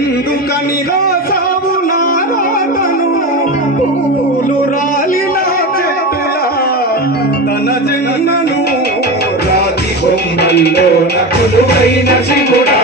ఎందుకని రాసావు నా రాతను? పూలు రాలిలా చెట్టులా తన జనను రాతి బొమ్మల్లో నకులువైన శివుడా.